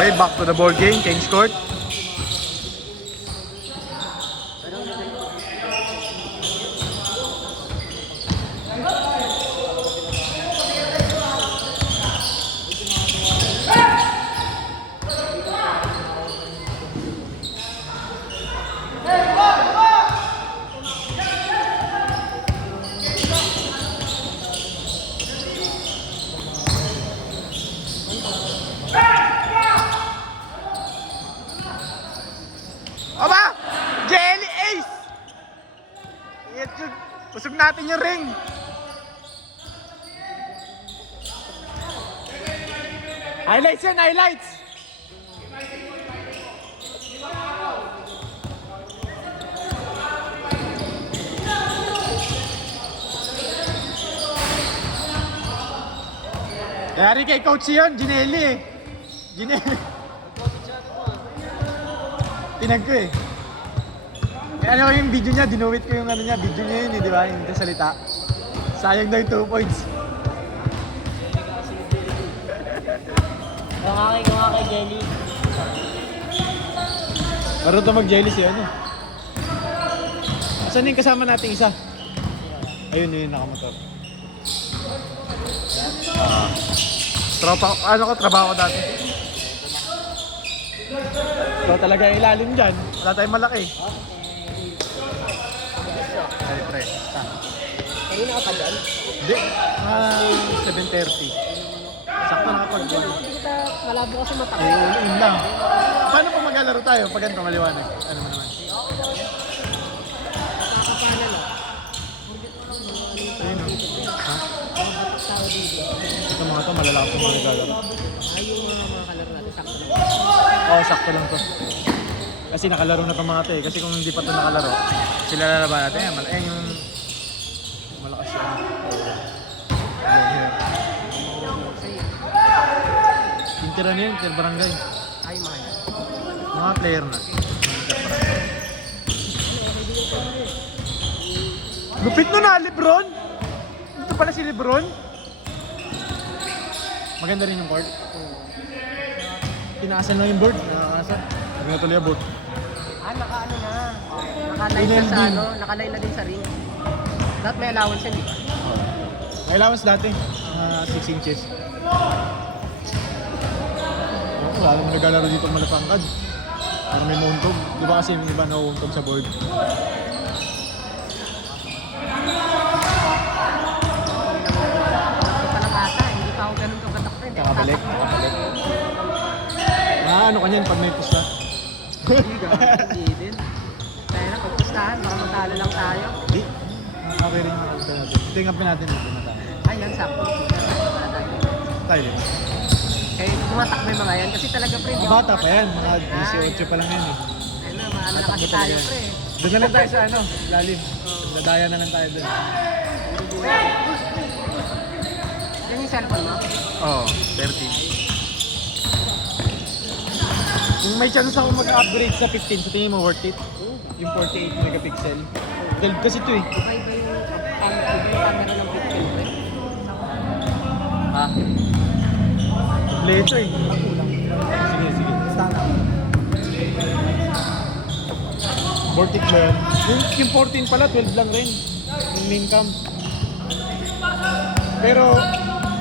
Okay, back to the ball game. Change court. Aba! Jelly Ace! Usog natin yung ring. Highlights yan, highlights! Yari kay coach yun, Ginelli eh. Ginelli. Tinag ko eh. Kaya ano yung video niya, dinuwit ko yung ano niya, video niya yun eh, di ba? Yung salita. Sayang daw yung 2 points. Kung kay Jelly. Parang ito mag-jelly siya, ano? Saan yung kasama nating isa? Ayun, yun, nakamotor. Tropa, ano ko, trabaho ko dati. Ikaw talaga yung ilalim dyan. Wala tayong malaki. Ay, pre. Kanina ka pa dyan? Hindi. 7:30. Sakto nakapag-1. Hindi kita malabo kasi mata ko. Yun lang. Paano pa maglalaro tayo pag ganito maliwanag? Ano mo naman? Nakakapala lang. Ayun, no? Ha? Tao dito. Ito mga to, malalakas yung mga naglalaro. Ay, yung mga kalaro natin, sakto lang. Oo, sakto lang to. Kasi nakalaro na itong mga to eh. Kasi kung hindi pa to nakalaro, sila lalaban natin. Ayan yung malakas yan. Ayan. Yung tira na yun, tira barangay. Ay, mga yan. Mga player na. Lupit nun na, Lebron! Ito pala si Lebron. Maganda rin yung board. Tinaasan lang yung board. Nakakasar. Sabi na tuloy yung board. Ah, naka-ano na. Naka-line na sa ano, naka-line na din sa ring. Dapat may allowance yan, di ba? May allowance dati. 6 inches. Wala naman naglalaro dito malapangkad. Parang may muuntog. Di ba kasi yung iba nauuntog sa board? Hindi pa ako ganun kagatakpin. Kakabalik. Ano ka niyan pag may pusta? Hindi din. Kaya na, pagpustahan, baka matalo lang tayo. Hindi. Okay rin yung pusta natin. Tingnan pa natin ito na tayo. Ayan, sakto. Tayo din. Kaya tumatakbo yung mga yan kasi talaga pre. Bata pa yan. Mga 18 pa lang yan eh. Ayun na, maano na kasi tayo pre. Doon na lang tayo sa ano, lalim. Dadaya na lang tayo doon. Yan yung cellphone mo? Oo, 30. Kung may chance ako mag-upgrade sa 15, sa tingin mo worth it? Yung 48 megapixel. Dahil kasi ito eh. Iba-iba yung camera ng 15 pre. Ha? Kompleto eh. Sige, sige. Sana. 40 ba yan? Yung 14 pala, 12 lang rin. Yung main cam. Pero,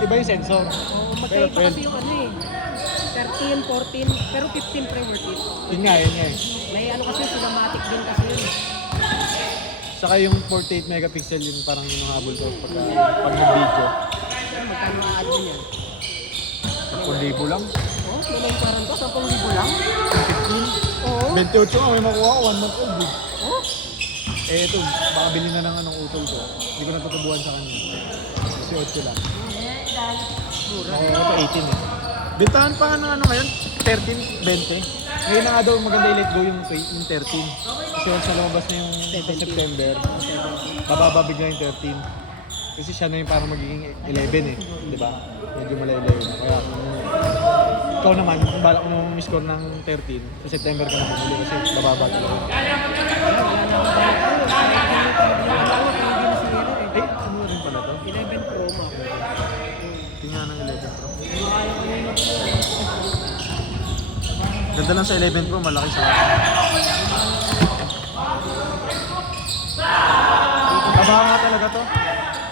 iba yung sensor. Oo, Pero magkaiba kasi yung ano eh. 13, 14, pero 15 pre worth it. Yun nga, yun nga eh. May ano kasi cinematic din kasi yun. Saka yung 48 megapixel yung parang yung habol ko pag nag-video. Pero magkano add din yan? 10,000 lang. Oh, may parang to, 10,000 lang? 15. Oo. 28 nga, may makuha ko 1 month old eh. Oh, Eh ito, baka bilhin na ng anong utol ko. Hindi ko natutubuhan sa kanya. 18 lang. mura. Ito 18 eh. Bentahan pa nga ng ano ngayon, 13, 20. Ngayon na nga daw maganda i-let go yung 13. Kasi once na lumabas na yung September, bababa bigla yung 13. Kasi siya na yung parang magiging 11 eh. Di ba? Medyo malayo-layo na. Kaya ikaw naman, kung balak mo score ng 13, sa September ka na bumili kasi bababa talaga. Eh, ano rin pala to? 11 Pro Max. Tingnan ng 11 Pro. Ganda lang sa 11 Pro, malaki sa akin. Kabahan nga talaga to.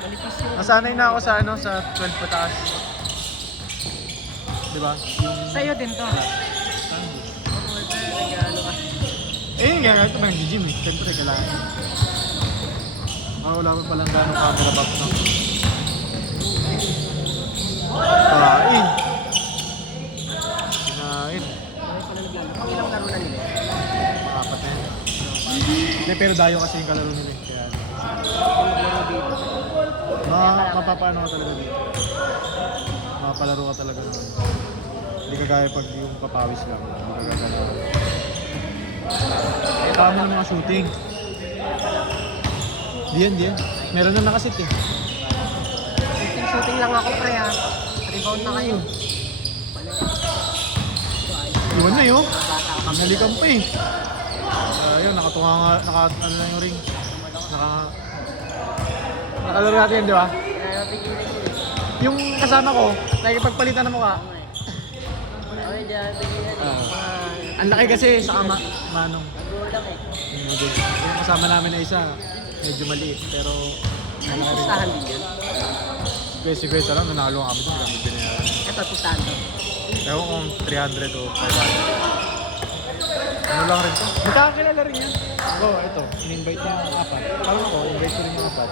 Manipis yung... Nasanay na ako sa ano, sa 12 pataas. Diba? Yung... Sa'yo din to. Nag-ano ka. Eh, yun nga, ito ba yung gym eh. Siyempre, kailangan. Wala pa palang gano'ng camera box na. Kinain. Kinain. Ay, pala naglaro. Pang ilang laro na nila. Makapat na yun. Hindi, pero dayo kasi yung kalaro nila eh. Kaya, Maglaro dito. mapapaano ka talaga dito. Makapalaro ka talaga naman. Hindi ka gaya pag yung papawis lang. Hindi ka gaya na. Tama ng mga shooting. Diyan. Meron na nakasit eh. Shooting lang ako, pre, ha. Rebound na kayo. Iwan na yun. Nalikan pa eh. Ayun, nakatunga nga, ano na yung ring. Nakalaro natin, di ba? Yung kasama ko, nakikipagpalitan na mukha. Okay, dyan. Ang laki kasi sa manong. Yung kasama namin na isa, medyo maliit, pero Ano pustahan din yan? kwesi-kwesa lang, nanalo kami doon, gamit din yan. Ito, pustahan to. Ewan kung 300 o 500. Ano lang rin to? Magkakakilala rin yan. Ito, in-invite niya ang apat. Parang ako, invite ko rin yung apat.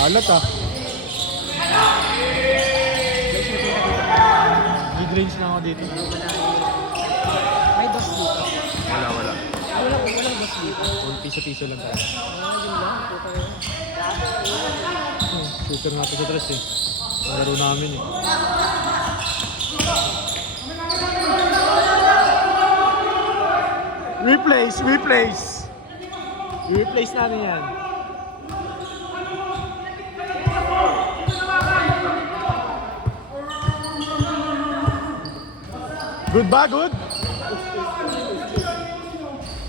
Alat ah. Mid-range lang ako dito. May dos dito. Wala. Walang dos dito. Piso-piso lang tayo. Yun lang. Puta yun. Shooter natin sa tres eh. Ang laro namin eh. Replace! I-replace natin yan. Good ba? Good?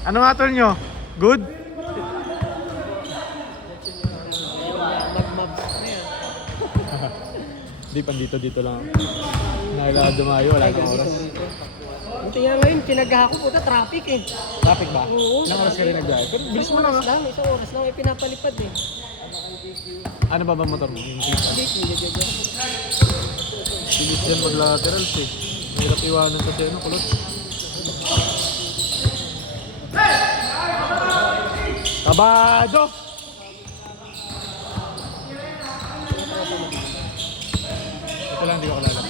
Ano nga tol nyo? Good? Mag-mobs na yan. Hindi, pandito lang. Nakailangan dumayo, wala nang oras. Buti nga ngayon, pinagaha ko puta, traffic eh. Traffic ba? Oo. Ilang oras ka rin nag-drive? Pero bilis mo lang Isang oras ha. lang, isang oras lang, eh, pinapalipad eh. Ano ba motor mo? Yung Jeep? Hindi, Bilis yan mag-laterals eh. Mahirap iwanan kasi ano, kulot. Kabado! Ito lang, di ko kalala.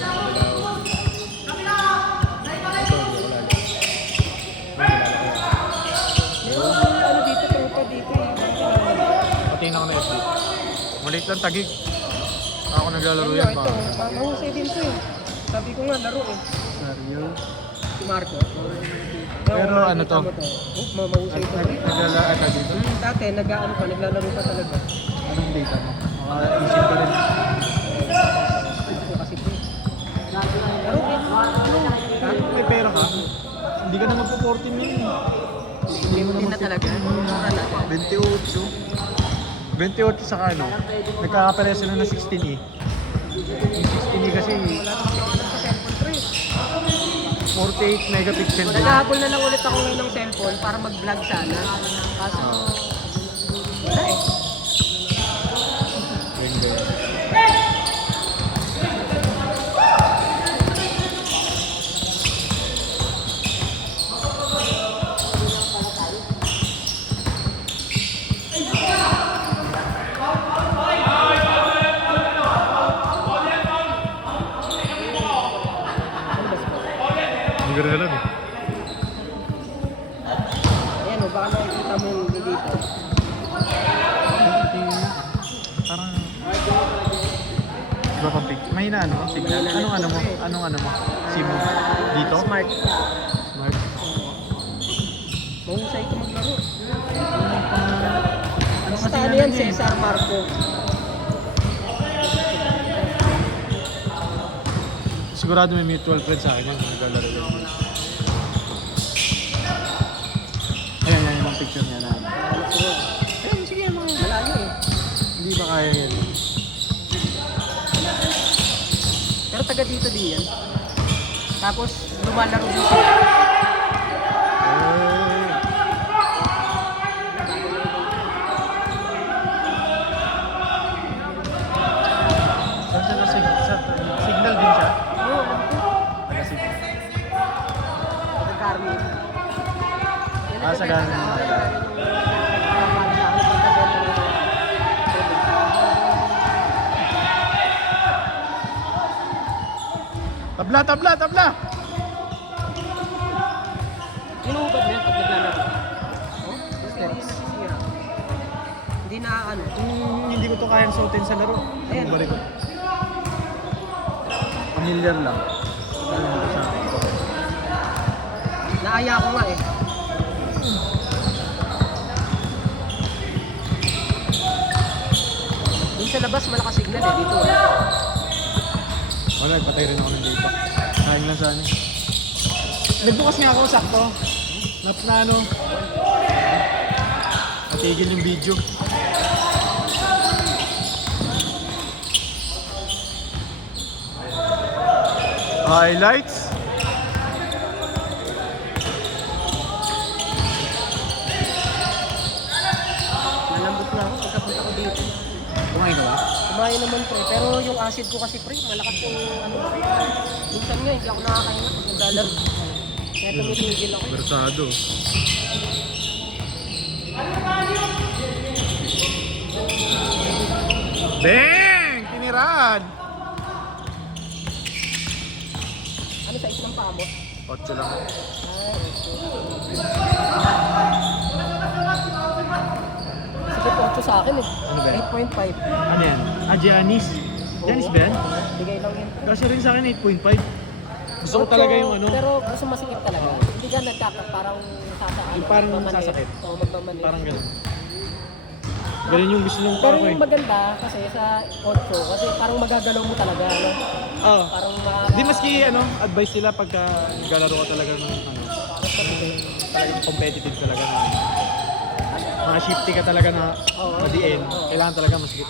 Ano dito, trupa dito eh. Patingin ako na FB. Maliit lang tagig. Ako naglalaro yan pa. Mahusay din to eh. Sabi ko nga, laro eh. Seryo? Si Marco. Pero ano to? Mahusay to. Naglalaro ka dito? Dati, nag-ano ka, naglalaro ka talaga. Anong data mo? Maka-isip ka rin. Ito kasi to eh. Laro eh. Kahit may pera ka, hindi ka na magpo-14 yun eh. Hindi na talaga. Mura na. 28. 28 sa ano, nagkakapare sila ng 16E. Yung 16E kasi 48 megapixel din. Naghahabol na lang ulit ako ngayon ng cellphone para mag-vlog sana. Kaso, wala eh. Hindi ko rin alam eh. Ayan o, baka nakikita mo yung dito. Parang... Iba pang pic. May na ano? Signal. Anong ano mo? Anong ano mo? SIM mo? Dito? Smart. Smart. Mahusay ko maglaro. Ano Basta kasi ano yan, Cesar Marco. Sigurado may mutual friend sa akin yan. Naglalaro yun. taga dito din yan. Tapos lumalaro din siya. Saan siya sa signal din siya? Oo, alam ko. Taga-signal. Taga Garmin. Sa Garmin. Tabla, tabla, tabla! Inuubad mo yan pag naglalaro. Oh, hindi nasisira. Hindi na ano. Hindi ko to kayang suotin sa laro. Ayan. Balik ko. Familiar lang. Naaya ko nga eh. Doon sa labas malakas signal eh. Dito wala. Wala, patay rin ako nandito. Sayang lang sana. Nagbukas nga ako, sakto. Na ano. Natigil yung video. Highlights. Malambot na ako pagkapunta ko dito. Kumain ka ba? Kumain naman pre, pero yung acid ko kasi pre, malakas yung ano. Minsan nga, hindi ako nakakain pag naglalaro. Kaya tumitigil ako. Versado. Bang! Tinirad! Ano sa isang paa mo? 8 lang. Ay, sige po, 8 sa akin eh. Ano ba yan? 8.5. Ano yan? Giannis. Giannis ba yan? Bigay lang yan. Kasi rin sa akin 8.5. Gusto ko talaga yung ano. Pero gusto masikip talaga. Hindi ka parang sasakit. Yung parang sasakit. Oo, magmamalit. Parang gano'n. Ganun yung gusto nung Pero pako eh. yung maganda kasi sa 8 kasi parang magagalaw mo talaga. Ano? Oo. Parang Di maski ano, advice sila pagka naglalaro ka talaga ng ano. Talagang competitive talaga na ano. Mga shifty ka talaga na madiin. Kailangan talaga masikip.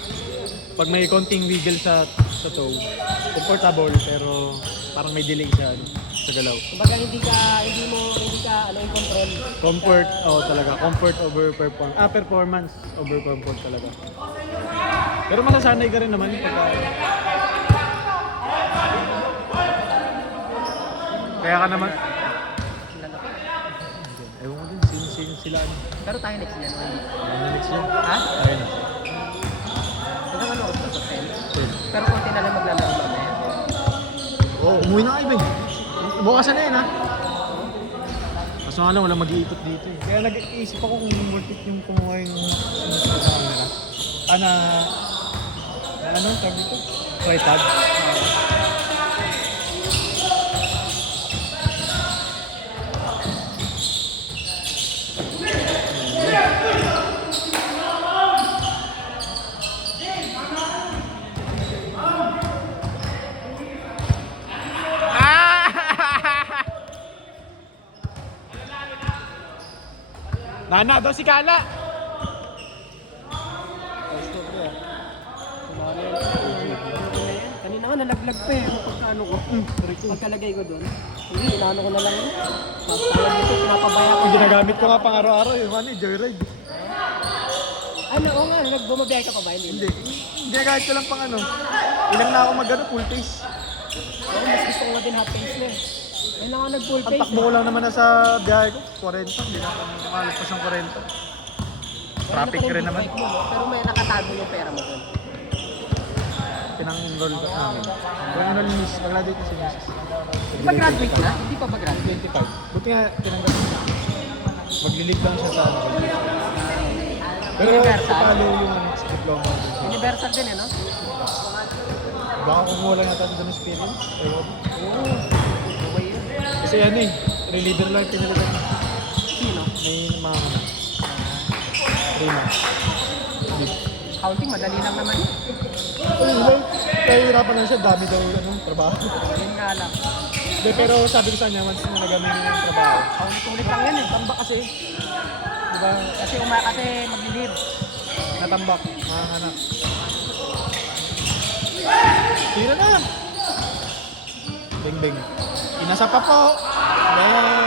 Pag may konting wiggle sa toe, comfortable pero parang may delay siya ano, sa galaw. Kumbaga hindi ka ano yung control. Comfort, talaga. Comfort over performance over comfort talaga. Pero masasanay ka rin naman pagka... Kaya ka naman... Ewan ko din, sino sila ano. Pero tayo next yan. Ano next yan? Ha? Ayun na. Hanggang ano oras na sa 10? Pero konti na lang maglalaro mamaya. Oo, umuwi na kayo ba? Bukasan na yun ha. Kaso nga lang, walang mag-iikot dito eh. Kaya nag-iisip ako kung worth it yung kumuha yung sinusunod sa camera. Ano, sabi dito? Tripod. Nana daw si Kala. Kanina nga nalaglag pa eh. Pagkaano ko. Pagkalagay ko doon. Hindi, inaano ko na lang. Tawag dito, pinapabaya ko. Yung ginagamit ko nga pang araw-araw yung ano, joyride. Ano, oo nga, bumabiyahe ka pa ba? Hindi. Ginagamit ko lang pang ano. Ilang na ako mag-ano, full face. Oo, mas gusto ko nga din hot face na eh. Ayun na nga nag-full Ang face. takbo ko lang naman na sa biyahe ko, 40. Hindi na ako makalagpas ng 40. Traffic rin naman. Pero may nakatago yung pera mo doon. Pinang-enroll ko namin. Kung enroll ni Miss, mag-graduate na si Mrs. Di ba graduate na? Hindi pa ba graduate? 25. Buti nga, tinanggap niya. Maglilig lang siya sa ano. Pero Universal? papalo yung ano, sa diploma. Universal din eh, no? Baka kumuha lang natin doon ng experience. Ayun. Oo. Okay yun. Kasi ano eh, reliever lang yung pinalitan. Sino? May mga ano. 3 months. Counting, madali lang naman yun. Kahirapan lang siya, dami daw yung ano, trabaho. Yun nga lang. De, pero sabi ko sa kanya, once na nagamin yung trabaho. Ulit lang yan eh. Tambak kasi. Diba? Kasi maglilib. Natambak, mga anak. Tira na! kambing. Inasa pa po. Then,